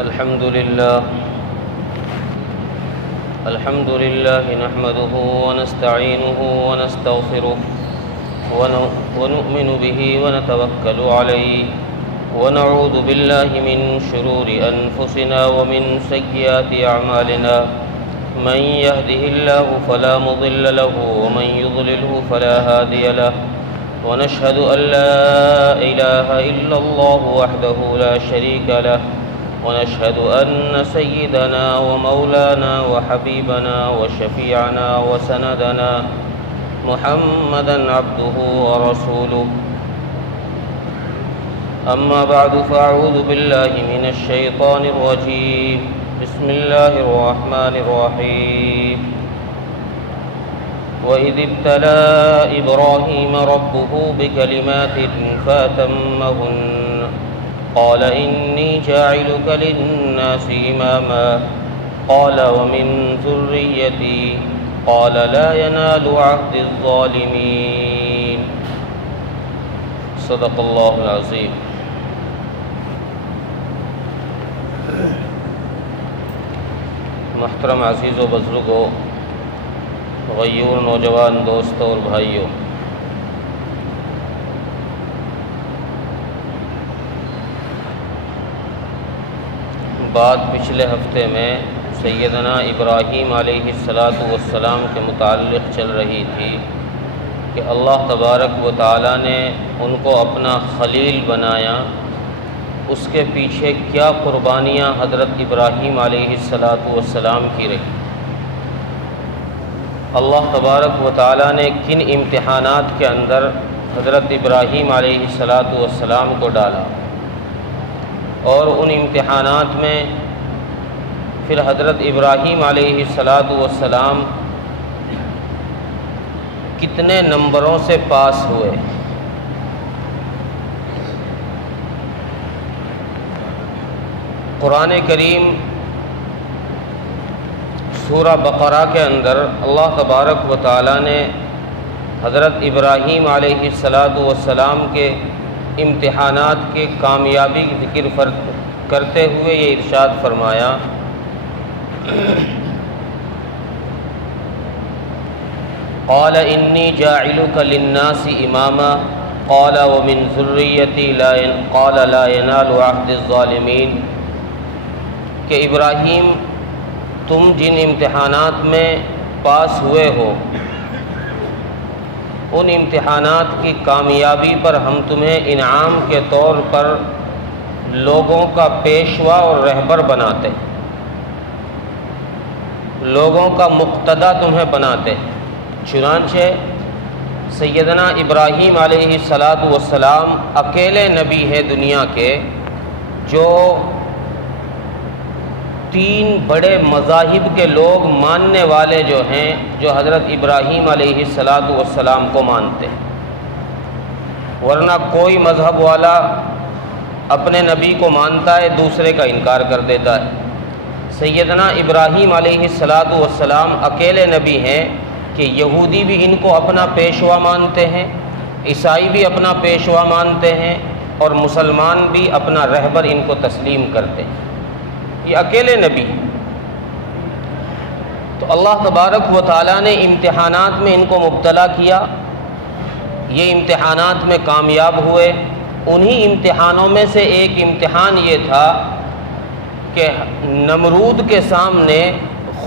الحمد لله نحمده ونستعينه ونستغفره ونؤمن به ونتوكل عليه ونعوذ بالله من شرور أنفسنا ومن سيئات أعمالنا من يهده الله فلا مضل له ومن يضلله فلا هادي له ونشهد أن لا إله إلا الله وحده لا شريك له ونشهد أن سيدنا ومولانا وحبيبنا وشفيعنا وسندنا محمدًا عبده ورسوله. أما بعد فأعوذ بالله من الشيطان الرجيم. بسم الله الرحمن الرحيم. وإذ ابتلى إبراهيم ربه بكلمات فأتمهن قال إني جاعلك للناس إماما قال ومن ذريتي قال لا ينال عهد الظالمين. صدق اللہ العظیم. محترم عزیز و بزرگوں، غیور نوجوان دوستوں اور بھائیوں، بات پچھلے ہفتے میں سیدنا ابراہیم علیہ السلام کے متعلق چل رہی تھی کہ اللہ تبارک و تعالیٰ نے ان کو اپنا خلیل بنایا. اس کے پیچھے کیا قربانیاں حضرت ابراہیم علیہ السلام کی رہی، اللہ تبارک و تعالیٰ نے کن امتحانات کے اندر حضرت ابراہیم علیہ السلام کو ڈالا، اور ان امتحانات میں پھر حضرت ابراہیم علیہ السلام کتنے نمبروں سے پاس ہوئے. قرآن کریم سورہ بقرہ کے اندر اللہ تبارک و تعالیٰ نے حضرت ابراہیم علیہ السلام کے امتحانات کے کامیابی کی ذکر کرتے ہوئے یہ ارشاد فرمایا، قال انی جاعلک للناس اماما قال ومن ذریتی قال لا ینال عہد الظالمین، کہ ابراہیم تم جن امتحانات میں پاس ہوئے ہو، ان امتحانات کی کامیابی پر ہم تمہیں انعام کے طور پر لوگوں کا پیشوا اور رہبر بناتے، لوگوں کا مقتدی تمہیں بناتے. چنانچہ سیدنا ابراہیم علیہ السلام اکیلے نبی ہیں دنیا کے جو 3 بڑے مذاہب کے لوگ ماننے والے جو ہیں، جو حضرت ابراہیم علیہ السلام کو مانتے ہیں. ورنہ کوئی مذہب والا اپنے نبی کو مانتا ہے، دوسرے کا انکار کر دیتا ہے. سیدنا ابراہیم علیہ السلام اکیلے نبی ہیں کہ یہودی بھی ان کو اپنا پیشوا مانتے ہیں، عیسائی بھی اپنا پیشوا مانتے ہیں، اور مسلمان بھی اپنا رہبر ان کو تسلیم کرتے ہیں. یہ اکیلے نبی ہیں. تو اللہ تبارک و تعالیٰ نے امتحانات میں ان کو مبتلا کیا، یہ امتحانات میں کامیاب ہوئے. انہی امتحانوں میں سے ایک امتحان یہ تھا کہ نمرود کے سامنے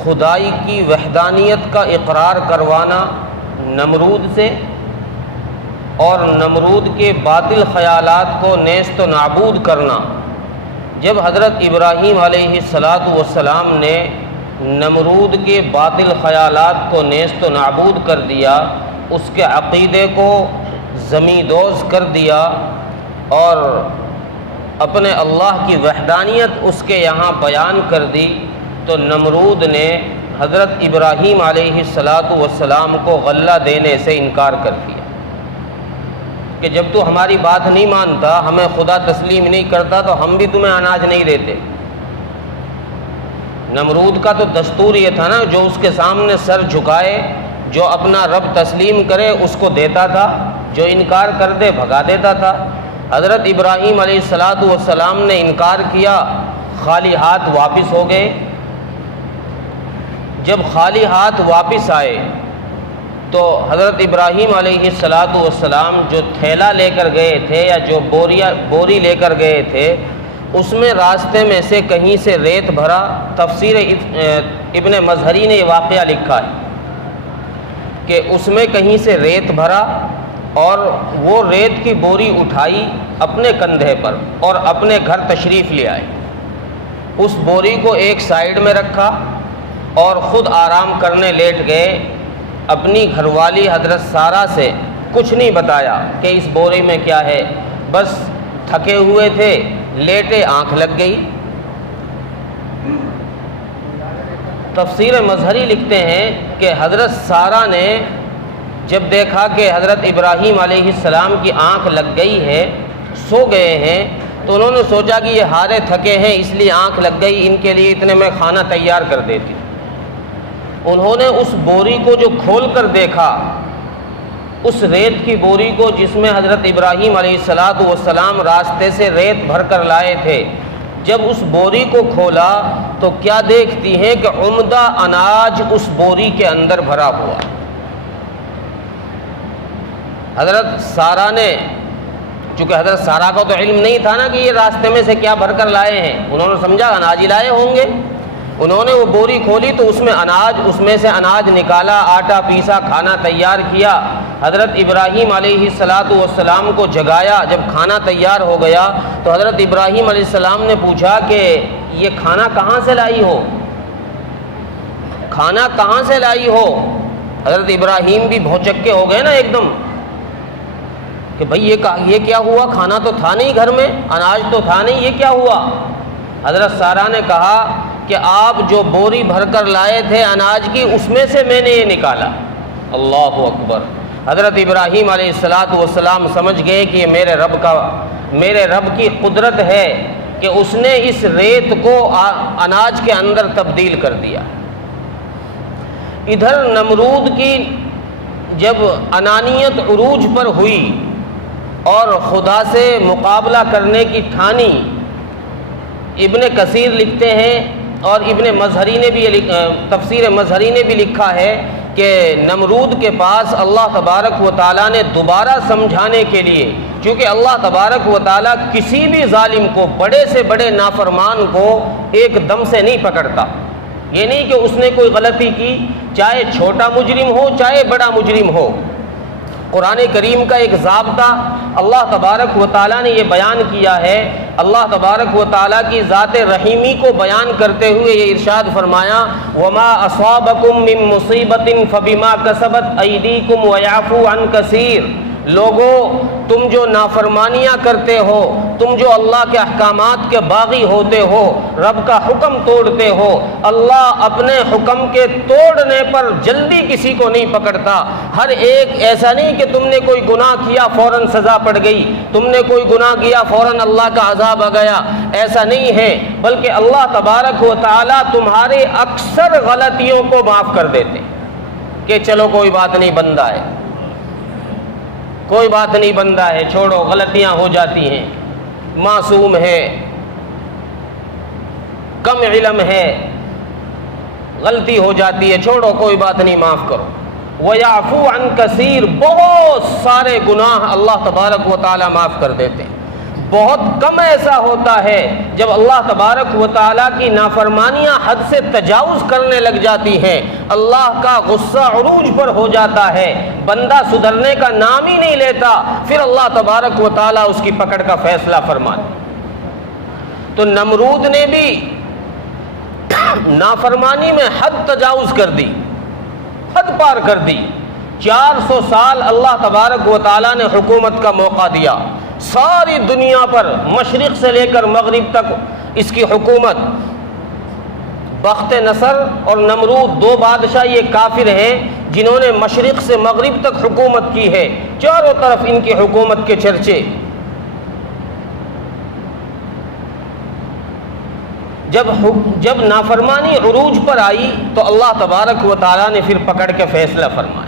خدائی کی وحدانیت کا اقرار کروانا نمرود سے، اور نمرود کے باطل خیالات کو نیست و نابود کرنا. جب حضرت ابراہیم علیہ السلام نے نمرود کے باطل خیالات کو نیست و نابود کر دیا، اس کے عقیدے کو زمیندوز کر دیا، اور اپنے اللہ کی وحدانیت اس کے یہاں بیان کر دی، تو نمرود نے حضرت ابراہیم علیہ السلام کو غلہ دینے سے انکار کر دیا کہ جب تو ہماری بات نہیں مانتا، ہمیں خدا تسلیم نہیں کرتا، تو ہم بھی تمہیں اناج نہیں دیتے. نمرود کا تو دستور یہ تھا نا، جو اس کے سامنے سر جھکائے، جو اپنا رب تسلیم کرے اس کو دیتا تھا، جو انکار کر دے بھگا دیتا تھا. حضرت ابراہیم علیہ السلام نے انکار کیا، خالی ہاتھ واپس ہو گئے۔ جب خالی ہاتھ واپس آئے تو حضرت ابراہیم علیہ السلام جو تھیلا لے کر گئے تھے یا جو بوری لے کر گئے تھے، اس میں راستے میں سے کہیں سے ریت بھرا۔ تفسیر ابن مظہری نے یہ واقعہ لکھا ہے کہ اس میں کہیں سے ریت بھرا اور وہ ریت کی بوری اٹھائی اپنے کندھے پر اور اپنے گھر تشریف لے آئے۔ اس بوری کو ایک سائیڈ میں رکھا اور خود آرام کرنے لیٹ گئے۔ اپنی گھر والی حضرت سارہ سے کچھ نہیں بتایا کہ اس بوری میں کیا ہے، بس تھکے ہوئے تھے، لیٹے، آنکھ لگ گئی۔ تفسیر مظہری لکھتے ہیں کہ حضرت سارہ نے جب دیکھا کہ حضرت ابراہیم علیہ السلام کی آنکھ لگ گئی ہے، سو گئے ہیں، تو انہوں نے سوچا کہ یہ ہارے تھکے ہیں اس لیے آنکھ لگ گئی، ان کے لیے اتنے میں کھانا تیار کر دیتی۔ انہوں نے اس بوری کو جو کھول کر دیکھا، اس ریت کی بوری کو جس میں حضرت ابراہیم علیہ السلام راستے سے ریت بھر کر لائے تھے، جب اس بوری کو کھولا تو کیا دیکھتی ہیں کہ عمدہ اناج اس بوری کے اندر بھرا ہوا۔ حضرت سارہ نے، چونکہ حضرت سارہ کو تو علم نہیں تھا نا کہ یہ راستے میں سے کیا بھر کر لائے ہیں، انہوں نے سمجھا اناج ہی لائے ہوں گے۔ انہوں نے وہ بوری کھولی تو اس میں سے اناج نکالا، آٹا پیسا، کھانا تیار کیا۔ حضرت ابراہیم علیہ السلام کو جگایا۔ جب کھانا تیار ہو گیا تو حضرت ابراہیم علیہ السلام نے پوچھا کہ یہ کھانا کہاں سے لائی ہو؟ کھانا کہاں سے لائی ہو؟ حضرت ابراہیم بھی بھوچکے ہو گئے نا ایک دم کہ بھئی یہ کیا ہوا؟ کھانا تو تھا نہیں گھر میں، اناج تو تھا نہیں، یہ کیا ہوا؟ حضرت سارہ نے کہا کہ آپ جو بوری بھر کر لائے تھے اناج کی، اس میں سے میں نے یہ نکالا۔ اللہ اکبر۔ حضرت ابراہیم علیہ السلام سمجھ گئے کہ یہ میرے رب کی قدرت ہے کہ اس نے اس ریت کو اناج کے اندر تبدیل کر دیا۔ ادھر نمرود کی جب انانیت عروج پر ہوئی اور خدا سے مقابلہ کرنے کی ٹھانی، ابن کثیر لکھتے ہیں اور ابن مظہری نے بھی تفسیر مظہری نے بھی لکھا ہے کہ نمرود کے پاس اللہ تبارک و تعالیٰ نے دوبارہ سمجھانے کے لیے، چونکہ اللہ تبارک و تعالیٰ کسی بھی ظالم کو، بڑے سے بڑے نافرمان کو ایک دم سے نہیں پکڑتا۔ یہ نہیں کہ اس نے کوئی غلطی کی، چاہے چھوٹا مجرم ہو چاہے بڑا مجرم ہو۔ قرآن کریم کا ایک ضابطہ اللہ تبارک و تعالیٰ نے یہ بیان کیا ہے۔ اللہ تبارک و تعالیٰ کی ذات رحیمی کو بیان کرتے ہوئے یہ ارشاد فرمایا، وَمَا أَصَابَكُم مِّن مُّصِيبَةٍ فَبِمَا كَسَبَتْ أَيْدِيكُمْ وَيَعْفُو عَن كَثِيرٍ۔ لوگو، تم جو نافرمانیاں کرتے ہو، تم جو اللہ کے احکامات کے باغی ہوتے ہو، رب کا حکم توڑتے ہو، اللہ اپنے حکم کے توڑنے پر جلدی کسی کو نہیں پکڑتا۔ ہر ایک ایسا نہیں کہ تم نے کوئی گناہ کیا فوراً سزا پڑ گئی، تم نے کوئی گناہ کیا فوراً اللہ کا عذاب آ گیا، ایسا نہیں ہے، بلکہ اللہ تبارک و تعالیٰ تمہارے اکثر غلطیوں کو معاف کر دیتے کہ چلو کوئی بات نہیں، بندہ ہے، کوئی بات نہیں، بندہ ہے، چھوڑو، غلطیاں ہو جاتی ہیں، معصوم ہے، کم علم ہے، غلطی ہو جاتی ہے، چھوڑو، کوئی بات نہیں، معاف کرو۔ وَيَعْفُو عَن كَثِيرٍ، بہت سارے گناہ اللہ تبارک و تعالیٰ معاف کر دیتے ہیں۔ بہت کم ایسا ہوتا ہے جب اللہ تبارک و تعالیٰ کی نافرمانیاں حد سے تجاوز کرنے لگ جاتی ہیں، اللہ کا غصہ عروج پر ہو جاتا ہے، بندہ سدھرنے کا نام ہی نہیں لیتا، پھر اللہ تبارک و تعالیٰ اس کی پکڑ کا فیصلہ فرماتے۔ تو نمرود نے بھی نافرمانی میں حد تجاوز کر دی، حد پار کر دی۔ 400 سال اللہ تبارک و تعالیٰ نے حکومت کا موقع دیا، ساری دنیا پر مشرق سے لے کر مغرب تک اس کی حکومت۔ بخت نصر اور نمرود، دو بادشاہ یہ کافر ہیں جنہوں نے مشرق سے مغرب تک حکومت کی ہے، چاروں طرف ان کی حکومت کے چرچے۔ جب نافرمانی عروج پر آئی تو اللہ تبارک و تعالیٰ نے پھر پکڑ کے فیصلہ فرمایا،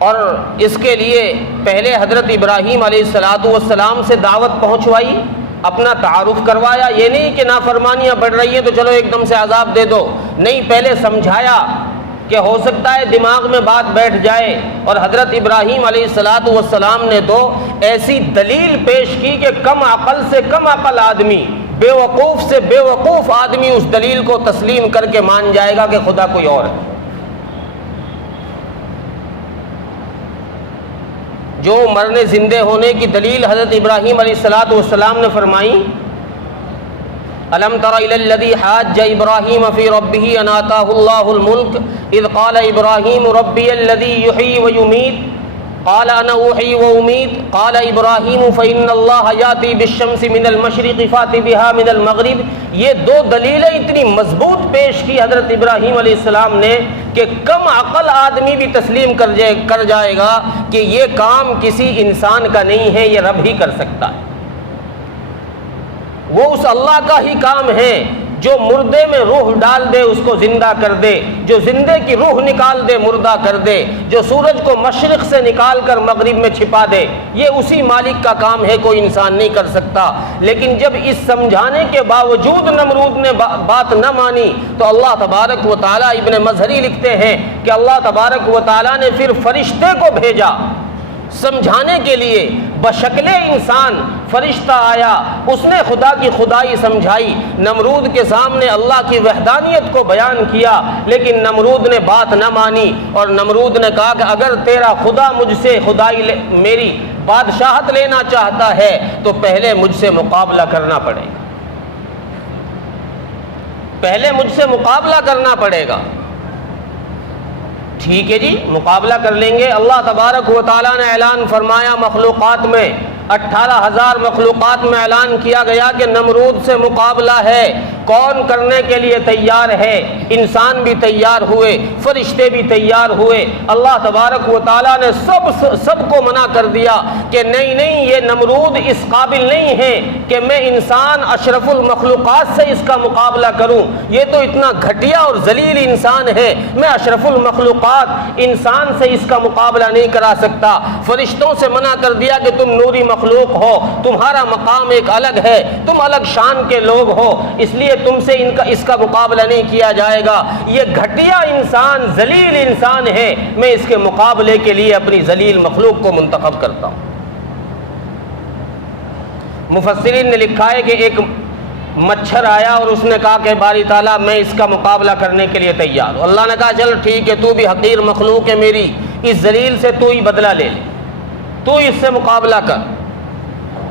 اور اس کے لیے پہلے حضرت ابراہیم علیہ السلام سے دعوت پہنچوائی اپنا تعارف کروایا. یہ نہیں کہ نافرمانیاں بڑھ رہی ہیں تو چلو ایک دم سے عذاب دے دو، نہیں، پہلے سمجھایا کہ ہو سکتا ہے دماغ میں بات بیٹھ جائے. اور حضرت ابراہیم علیہ السلام نے تو ایسی دلیل پیش کی کہ کم عقل سے کم عقل آدمی، بے وقوف سے بے وقوف آدمی اس دلیل کو تسلیم کر کے مان جائے گا کہ خدا کوئی اور ہے. جو مرنے زندے ہونے کی دلیل حضرت ابراہیم علیہ السلام نے فرمائی، الم تر الی الذی حاج ابراہیم فی ربہ ان آتاہ اللہ الملک اذ قال ابراہیم ربی الذی یحیی ویمیت قال انا احیی وامیت قال ابراہیم فإن اللہ یاتی بالشمس من المشرق فات بها من المغرب. یہ دو دلیلیں اتنی مضبوط پیش کی حضرت ابراہیم علیہ السلام نے کہ کم عقل آدمی بھی تسلیم کر جائے گا کہ یہ کام کسی انسان کا نہیں ہے، یہ رب ہی کر سکتا ہے. وہ اس اللہ کا ہی کام ہے جو مردے میں روح ڈال دے اس کو زندہ کر دے، جو زندے کی روح نکال دے مردہ کر دے، جو سورج کو مشرق سے نکال کر مغرب میں چھپا دے. یہ اسی مالک کا کام ہے، کوئی انسان نہیں کر سکتا. لیکن جب اس سمجھانے کے باوجود نمرود نے بات نہ مانی تو اللہ تبارک و تعالیٰ، ابن مظہری لکھتے ہیں کہ اللہ تبارک و تعالیٰ نے پھر فرشتے کو بھیجا سمجھانے کے لیے. بشکل انسان فرشتہ آیا، اس نے خدا کی خدائی سمجھائی، نمرود کے سامنے اللہ کی وحدانیت کو بیان کیا، لیکن نمرود نے بات نہ مانی. اور نمرود نے کہا کہ اگر تیرا خدا مجھ سے خدائی میری بادشاہت لینا چاہتا ہے تو پہلے مجھ سے مقابلہ کرنا پڑے گا، پہلے مجھ سے مقابلہ کرنا پڑے گا. ٹھیک ہے جی، مقابلہ کر لیں گے. اللہ تبارک و تعالیٰ نے اعلان فرمایا، مخلوقات میں 18,000 مخلوقات میں اعلان کیا گیا کہ نمرود سے مقابلہ ہے. کون کرنے کے لیے تیار ہے؟ انسان بھی تیار ہوئے، فرشتے بھی تیار ہوئے. اللہ تبارک و تعالیٰ نے سب کو منع کر دیا کہ نہیں، یہ نمرود اس قابل نہیں ہے کہ میں انسان اشرف المخلوقات سے اس کا مقابلہ کروں. یہ تو اتنا گھٹیا اور ذلیل انسان ہے، میں اشرف المخلوقات انسان سے اس کا مقابلہ نہیں کرا سکتا. فرشتوں سے منع کر دیا کہ تم نوری مخلوق ہو، تمہارا مقام ایک الگ ہے، تم الگ شان کے لوگ ہو، اس لیے تم سے اس کا مقابلہ نہیں کیا جائے گا. یہ گھٹیا انسان، ذلیل انسان ہے، میں اس کے مقابلے کے لیے اپنی ذلیل مخلوق کو منتخب کرتا ہوں. مفسرین نے لکھا ہے کہ ایک مچھر آیا اور اس نے کہا کہ باری تعالیٰ میں اس کا مقابلہ کرنے کے لیے تیار ہوں. اللہ نے کہا چل ٹھیک ہے، تو بھی حقیر مخلوق ہے میری، اس ذلیل سے تو ہی بدلہ لے لے، تو اس سے مقابلہ کر.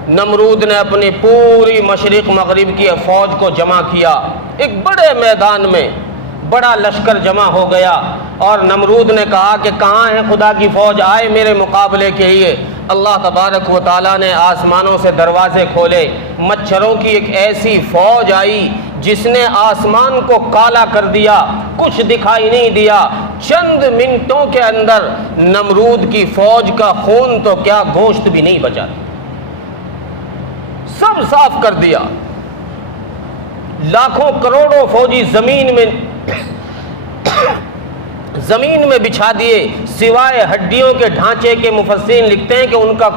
نمرود نے اپنی پوری مشرق مغرب کی فوج کو جمع کیا، ایک بڑے میدان میں بڑا لشکر جمع ہو گیا. اور نمرود نے کہا کہ کہاں ہے خدا کی فوج، آئے میرے مقابلے کے لیے. اللہ تبارک و تعالیٰ نے آسمانوں سے دروازے کھولے، مچھروں کی ایک ایسی فوج آئی جس نے آسمان کو کالا کر دیا، کچھ دکھائی نہیں دیا. چند منٹوں کے اندر نمرود کی فوج کا خون تو کیا گوشت بھی نہیں بچا، سب صاف کر دیا. لاکھوں کروڑوں فوجی زمین میں بچھا دیے، سوائے ہڈیوں کے ڈھانچے کے. مفسرین لکھتے ہیں کہ ان کا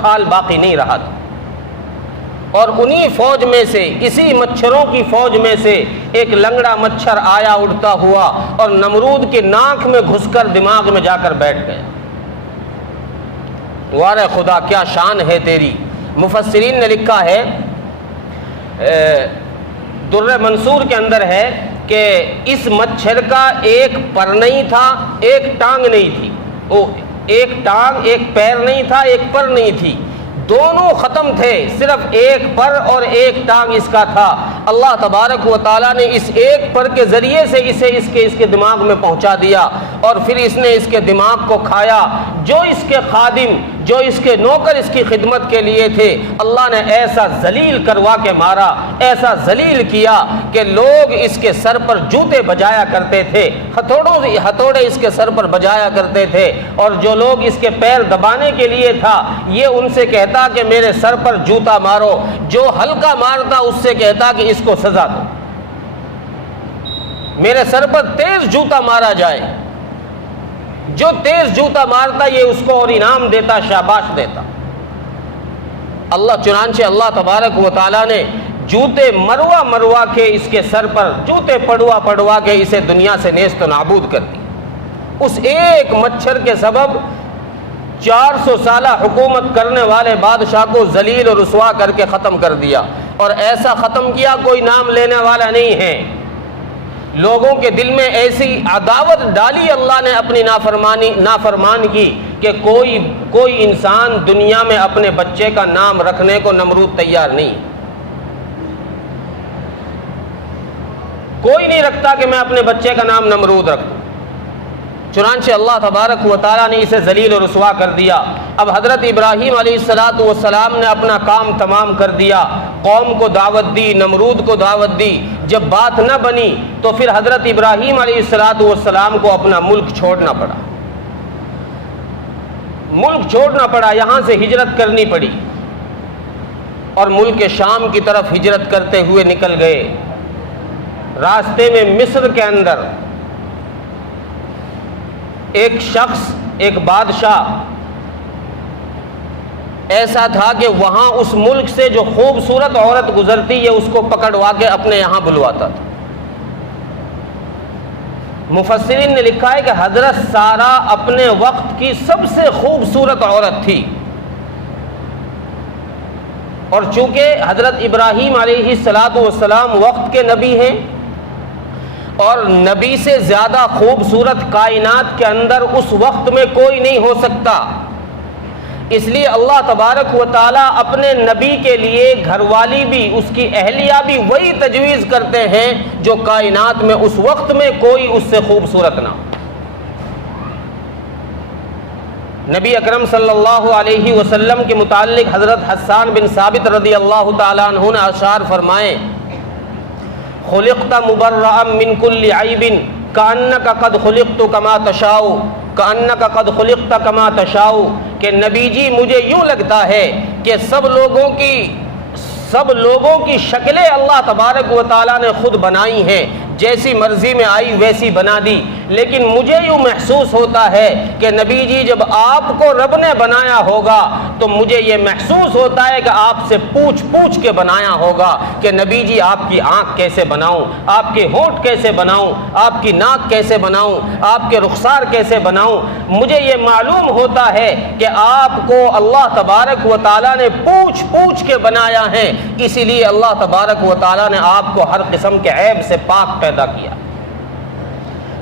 کھال باقی نہیں رہا تھا. اور انہی فوج میں سے، اسی مچھروں کی فوج میں سے ایک لنگڑا مچھر آیا اڑتا ہوا اور نمرود کے ناک میں گھس کر دماغ میں جا کر بیٹھ گیا. وارے خدا کیا شان ہے تیری. مفسرین نے لکھا ہے، در منصور کے اندر ہے کہ اس مچھر کا ایک پر نہیں تھا، ایک ٹانگ نہیں تھی. وہ ایک ٹانگ، ایک پیر نہیں تھا، ایک پر نہیں تھی، دونوں ختم تھے، صرف ایک پر اور ایک ٹانگ اس کا تھا. اللہ تبارک و تعالیٰ نے اس ایک پر کے ذریعے سے اسے اس کے دماغ میں پہنچا دیا اور پھر اس نے اس کے دماغ کو کھایا. جو اس کے خادم، جو اس کے نوکر اس کی خدمت کے لیے تھے، اللہ نے ایسا ذلیل کروا کے مارا، ایسا ذلیل کیا کہ لوگ اس کے سر پر جوتے بجایا کرتے تھے، ہتھوڑے اس کے سر پر بجایا کرتے تھے. اور جو لوگ اس کے پیر دبانے کے لیے تھا، یہ ان سے کہتا کہ میرے سر پر جوتا مارو. جو ہلکا مارتا اس سے کہتا کہ اس کو سزا دو، میرے سر پر تیز جوتا مارا جائے. جو تیز جوتا مارتا یہ اس کو اور انعام دیتا، شاباش دیتا. چنانچہ اللہ تبارک و تعالیٰ نے جوتے مروا کے اس کے سر پر جوتے پڑوا کے اسے دنیا سے نیست و نابود کر دی. اس ایک مچھر کے سبب 400 سالہ حکومت کرنے والے بادشاہ کو ذلیل و رسوا کر کے ختم کر دیا، اور ایسا ختم کیا کوئی نام لینے والا نہیں ہے. لوگوں کے دل میں ایسی عداوت ڈالی اللہ نے اپنی نافرمان کی کہ کوئی انسان دنیا میں اپنے بچے کا نام رکھنے کو نمرود تیار نہیں. کوئی نہیں رکھتا کہ میں اپنے بچے کا نام نمرود رکھ دوں. چنانچہ اللہ تبارک و تعالیٰ نے اسے ذلیل و رسوا کر دیا. اب حضرت ابراہیم علیہ السلام نے اپنا کام تمام کر دیا، قوم کو دعوت دی، نمرود کو دعوت دی. جب بات نہ بنی تو پھر حضرت ابراہیم علیہ السلام کو اپنا ملک چھوڑنا پڑا. یہاں سے ہجرت کرنی پڑی اور ملک شام کی طرف ہجرت کرتے ہوئے نکل گئے. راستے میں مصر کے اندر ایک شخص، ایک بادشاہ ایسا تھا کہ وہاں اس ملک سے جو خوبصورت عورت گزرتی یہ اس کو پکڑوا کے اپنے یہاں بلواتا تھا. مفسرین نے لکھا ہے کہ حضرت سارہ اپنے وقت کی سب سے خوبصورت عورت تھی، اور چونکہ حضرت ابراہیم علیہ السلام وقت کے نبی ہیں اور نبی سے زیادہ خوبصورت کائنات کے اندر اس وقت میں کوئی نہیں ہو سکتا، اس لیے اللہ تبارک و تعالیٰ اپنے نبی کے لیے گھر والی بھی، اس کی اہلیہ بھی وہی تجویز کرتے ہیں جو کائنات میں اس وقت میں کوئی اس سے خوبصورت نہ ہو. نبی اکرم صلی اللہ علیہ وسلم کے متعلق حضرت حسان بن ثابت رضی اللہ تعالیٰ عنہ نے اشعار فرمائے: خلقت مبرئا من كل عیب کأنک قد خلقت کما تشاء کأنک قد خلقت کما تشاء. کہ نبی جی مجھے یوں لگتا ہے کہ سب لوگوں کی شکلیں اللہ تبارک و تعالیٰ نے خود بنائی ہیں، جیسی مرضی میں آئی ویسی بنا دی، لیکن مجھے یوں محسوس ہوتا ہے کہ نبی جی جب آپ کو رب نے بنایا ہوگا تو مجھے یہ محسوس ہوتا ہے کہ آپ سے پوچھ کے بنایا ہوگا کہ نبی جی آپ کی آنکھ کیسے بناؤں، آپ کے ہونٹ کیسے بناؤں، آپ کی ناک کیسے بناؤں، آپ کے رخسار کیسے بناؤں. مجھے یہ معلوم ہوتا ہے کہ آپ کو اللہ تبارک و تعالیٰ نے پوچھ کے بنایا ہے، اسی لیے اللہ تبارک و تعالیٰ نے آپ کو ہر قسم کے عیب سے پاک پیدا کیا.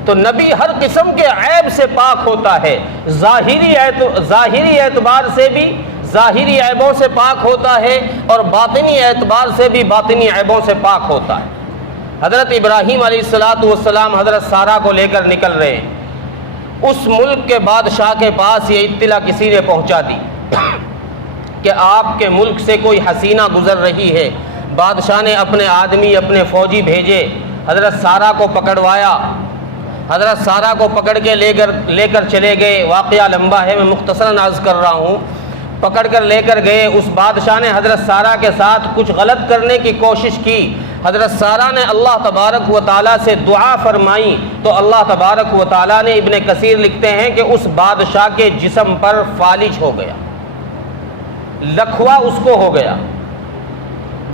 تو نبی ہر قسم کے عیب سے پاک ہوتا ہے، ظاہری اعتبار سے بھی ظاہری عیبوں سے پاک ہوتا ہے اور باطنی اعتبار سے بھی باطنی عیبوں سے پاک ہوتا ہے. حضرت ابراہیم علیہ السلام حضرت سارہ کو لے کر نکل رہے ہیں. اس ملک کے بادشاہ کے پاس یہ اطلاع کسی نے پہنچا دی کہ آپ کے ملک سے کوئی حسینہ گزر رہی ہے. بادشاہ نے اپنے آدمی، اپنے فوجی بھیجے، حضرت سارہ کو پکڑوایا. حضرت سارہ کو پکڑ کے لے کر چلے گئے. واقعہ لمبا ہے، میں مختصراً عرض کر رہا ہوں. پکڑ کر لے کر گئے. اس بادشاہ نے حضرت سارہ کے ساتھ کچھ غلط کرنے کی کوشش کی. حضرت سارہ نے اللہ تبارک و تعالیٰ سے دعا فرمائی تو اللہ تبارک و تعالیٰ نے، ابن کثیر لکھتے ہیں کہ اس بادشاہ کے جسم پر فالج ہو گیا، لکھوا اس کو ہو گیا،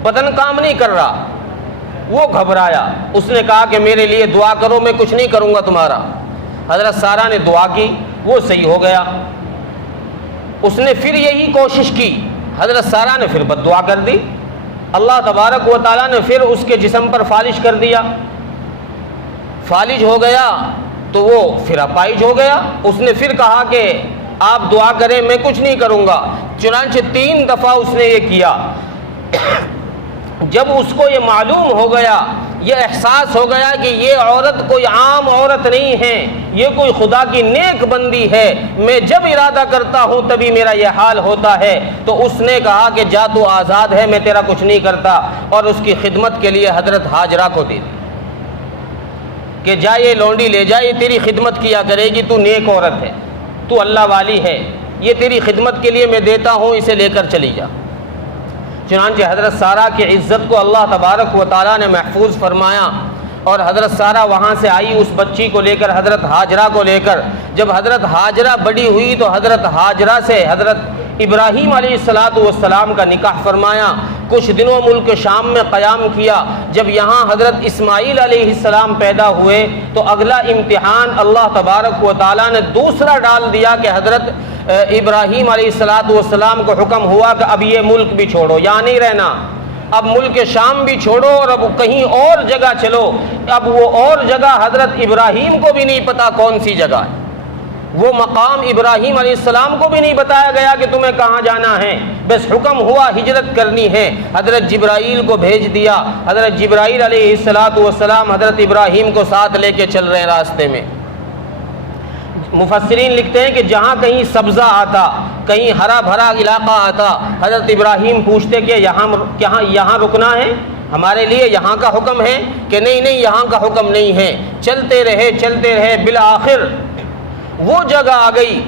بدن کام نہیں کر رہا. وہ گھبرایا، اس نے کہا کہ میرے لیے دعا کرو، میں کچھ نہیں کروں گا تمہارا. حضرت سارہ نے دعا کی، وہ صحیح ہو گیا. اس نے پھر یہی کوشش کی، حضرت سارہ نے پھر بد دعا کر دی. اللہ تبارک و تعالیٰ نے پھر اس کے جسم پر فالج کر دیا. فالج ہو گیا تو وہ پھر اپائج ہو گیا. اس نے پھر کہا کہ آپ دعا کریں، میں کچھ نہیں کروں گا. چنانچہ 3 دفعہ اس نے یہ کیا. جب اس کو یہ معلوم ہو گیا، یہ احساس ہو گیا کہ یہ عورت کوئی عام عورت نہیں ہے، یہ کوئی خدا کی نیک بندی ہے، میں جب ارادہ کرتا ہوں تبھی میرا یہ حال ہوتا ہے، تو اس نے کہا کہ جا تو آزاد ہے، میں تیرا کچھ نہیں کرتا. اور اس کی خدمت کے لیے حضرت ہاجرہ کو دے دی کہ جا یہ لونڈی لے جا، یہ تیری خدمت کیا کرے گی، تو نیک عورت ہے، تو اللہ والی ہے، یہ تیری خدمت کے لیے میں دیتا ہوں، اسے لے کر چلی جا. چنانچہ حضرت سارہ کی عزت کو اللہ تبارک و تعالیٰ نے محفوظ فرمایا اور حضرت سارہ وہاں سے آئی اس بچی کو لے کر، حضرت ہاجرہ کو لے کر. جب حضرت ہاجرہ بڑی ہوئی تو حضرت ہاجرہ سے حضرت ابراہیم علیہ السلام کا نکاح فرمایا، کچھ دنوں ملک شام میں قیام کیا۔ جب یہاں حضرت اسماعیل علیہ السلام پیدا ہوئے تو اگلا امتحان اللہ تبارک و تعالیٰ نے دوسرا ڈال دیا کہ حضرت ابراہیم علیہ السلام کو حکم ہوا کہ اب یہ ملک بھی چھوڑو، یہاں نہیں رہنا، اب ملک شام بھی چھوڑو اور اب کہیں اور جگہ چلو۔ اب وہ اور جگہ حضرت ابراہیم کو بھی نہیں پتا کون سی جگہ ہے، وہ مقام ابراہیم علیہ السلام کو بھی نہیں بتایا گیا کہ تمہیں کہاں جانا ہے، بس حکم ہوا ہجرت کرنی ہے۔ حضرت جبرائیل کو بھیج دیا، حضرت جبرائیل علیہ السلام حضرت ابراہیم کو ساتھ لے کے چل رہے ہیں راستے میں۔ مفسرین لکھتے ہیں کہ جہاں کہیں سبزہ آتا، کہیں ہرا بھرا علاقہ آتا، حضرت ابراہیم پوچھتے کہ یہاں رکنا ہے، ہمارے لیے یہاں کا حکم ہے کہ نہیں یہاں کا حکم نہیں ہے۔ چلتے رہے بالآخر وہ جگہ آ گئی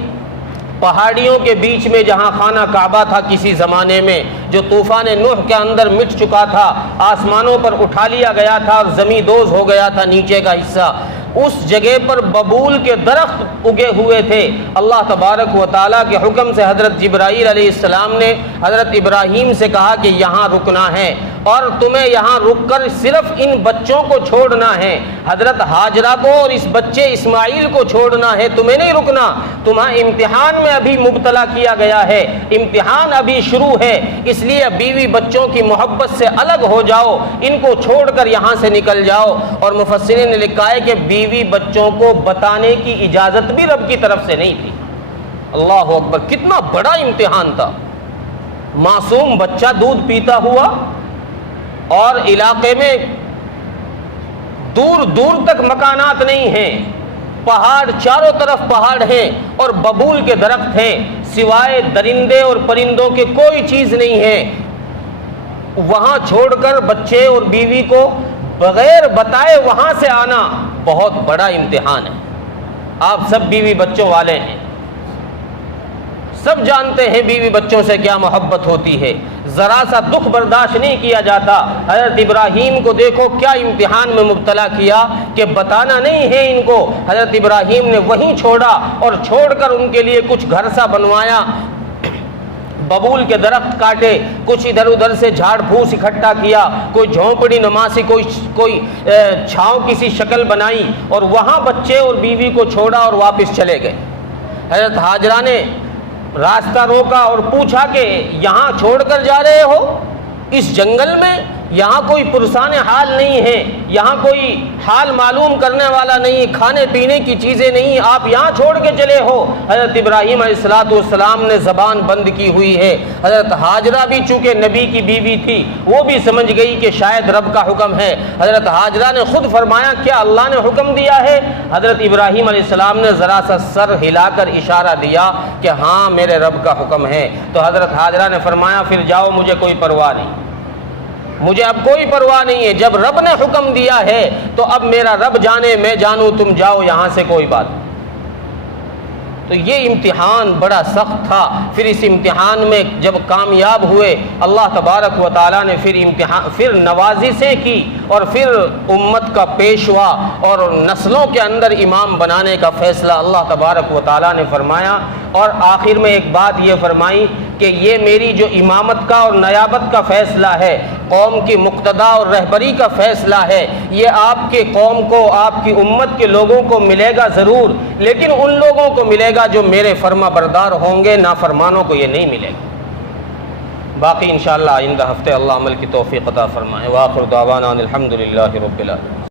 پہاڑیوں کے بیچ میں جہاں خانہ کعبہ تھا کسی زمانے میں، جو طوفان نوح کے اندر مٹ چکا تھا، آسمانوں پر اٹھا لیا گیا تھا اور زمین دوز ہو گیا تھا نیچے کا حصہ۔ اس جگہ پر ببول کے درخت اگے ہوئے تھے۔ اللہ تبارک و تعالیٰ کے حکم سے حضرت جبرائیل علیہ السلام نے حضرت ابراہیم سے کہا کہ یہاں رکنا ہے اور تمہیں یہاں رک کر صرف ان بچوں کو چھوڑنا ہے، حضرت ہاجرہ کو اور اس بچے اسماعیل کو چھوڑنا ہے، تمہیں نہیں رکنا، تمہیں امتحان میں ابھی مبتلا کیا گیا ہے، امتحان ابھی شروع ہے، اس لیے بیوی بچوں کی محبت سے الگ ہو جاؤ، ان کو چھوڑ کر یہاں سے نکل جاؤ۔ اور مفسرین نے لکھا ہے کہ بیوی بچوں کو بتانے کی اجازت بھی رب کی طرف سے نہیں تھی۔ اللہ اکبر، کتنا بڑا امتحان تھا۔ معصوم بچہ دودھ پیتا ہوا اور علاقے میں دور دور تک مکانات نہیں ہیں، پہاڑ چاروں طرف پہاڑ ہیں اور ببول کے درخت ہیں، سوائے درندے اور پرندوں کے کوئی چیز نہیں ہے۔ وہاں چھوڑ کر بچے اور بیوی کو بغیر بتائے وہاں سے آنا بہت بڑا امتحان ہے۔ آپ سب بیوی بچوں والے ہیں، سب جانتے ہیں بیوی بچوں سے کیا محبت ہوتی ہے، ذرا سا دکھ برداشت نہیں کیا جاتا۔ حضرت ابراہیم کو دیکھو کیا امتحان میں مبتلا کیا کہ بتانا نہیں ہے ان کو۔ حضرت ابراہیم نے وہیں چھوڑا اور چھوڑ کر ان کے لیے کچھ گھر سا بنوایا، ببول کے درخت کاٹے، کچھ ادھر ادھر سے جھاڑ پھوس اکٹھا کیا، کوئی جھونپڑی نماسی کوئی چھاؤں کسی شکل بنائی اور وہاں بچے اور بیوی کو چھوڑا اور واپس چلے گئے۔ حضرت ہاجرہ نے راستہ روکا اور پوچھا کہ یہاں چھوڑ کر جا رہے ہو اس جنگل میں؟ یہاں کوئی پرسان حال نہیں ہے، یہاں کوئی حال معلوم کرنے والا نہیں، کھانے پینے کی چیزیں نہیں، آپ یہاں چھوڑ کے چلے ہو؟ حضرت ابراہیم علیہ السلام نے زبان بند کی ہوئی ہے۔ حضرت ہاجرہ بھی چونکہ نبی کی بیوی تھی، وہ بھی سمجھ گئی کہ شاید رب کا حکم ہے۔ حضرت ہاجرہ نے خود فرمایا کیا اللہ نے حکم دیا ہے؟ حضرت ابراہیم علیہ السلام نے ذرا سا سر ہلا کر اشارہ دیا کہ ہاں میرے رب کا حکم ہے۔ تو حضرت ہاجرہ نے فرمایا پھر جاؤ، مجھے کوئی پرواہ نہیں، مجھے اب کوئی پرواہ نہیں ہے، جب رب نے حکم دیا ہے تو اب میرا رب جانے میں جانوں، تم جاؤ یہاں سے، کوئی بات نہیں۔ تو یہ امتحان بڑا سخت تھا۔ پھر اس امتحان میں جب کامیاب ہوئے، اللہ تبارک و تعالیٰ نے پھر نوازشیں کی اور پھر امت کا پیشوا اور نسلوں کے اندر امام بنانے کا فیصلہ اللہ تبارک و تعالیٰ نے فرمایا۔ اور آخر میں ایک بات یہ فرمائی کہ یہ میری جو امامت کا اور نیابت کا فیصلہ ہے، قوم کی مقتدا اور رہبری کا فیصلہ ہے، یہ آپ کے قوم کو، آپ کی امت کے لوگوں کو ملے گا ضرور، لیکن ان لوگوں کو ملے گا جو میرے فرما بردار ہوں گے، نافرمانوں کو یہ نہیں ملے گا۔ باقی انشاءاللہ آئندہ ہفتے اللہ عمل کی توفیق عطا فرمائے۔ وآخر دعوانا الحمدللہ رب العالمین۔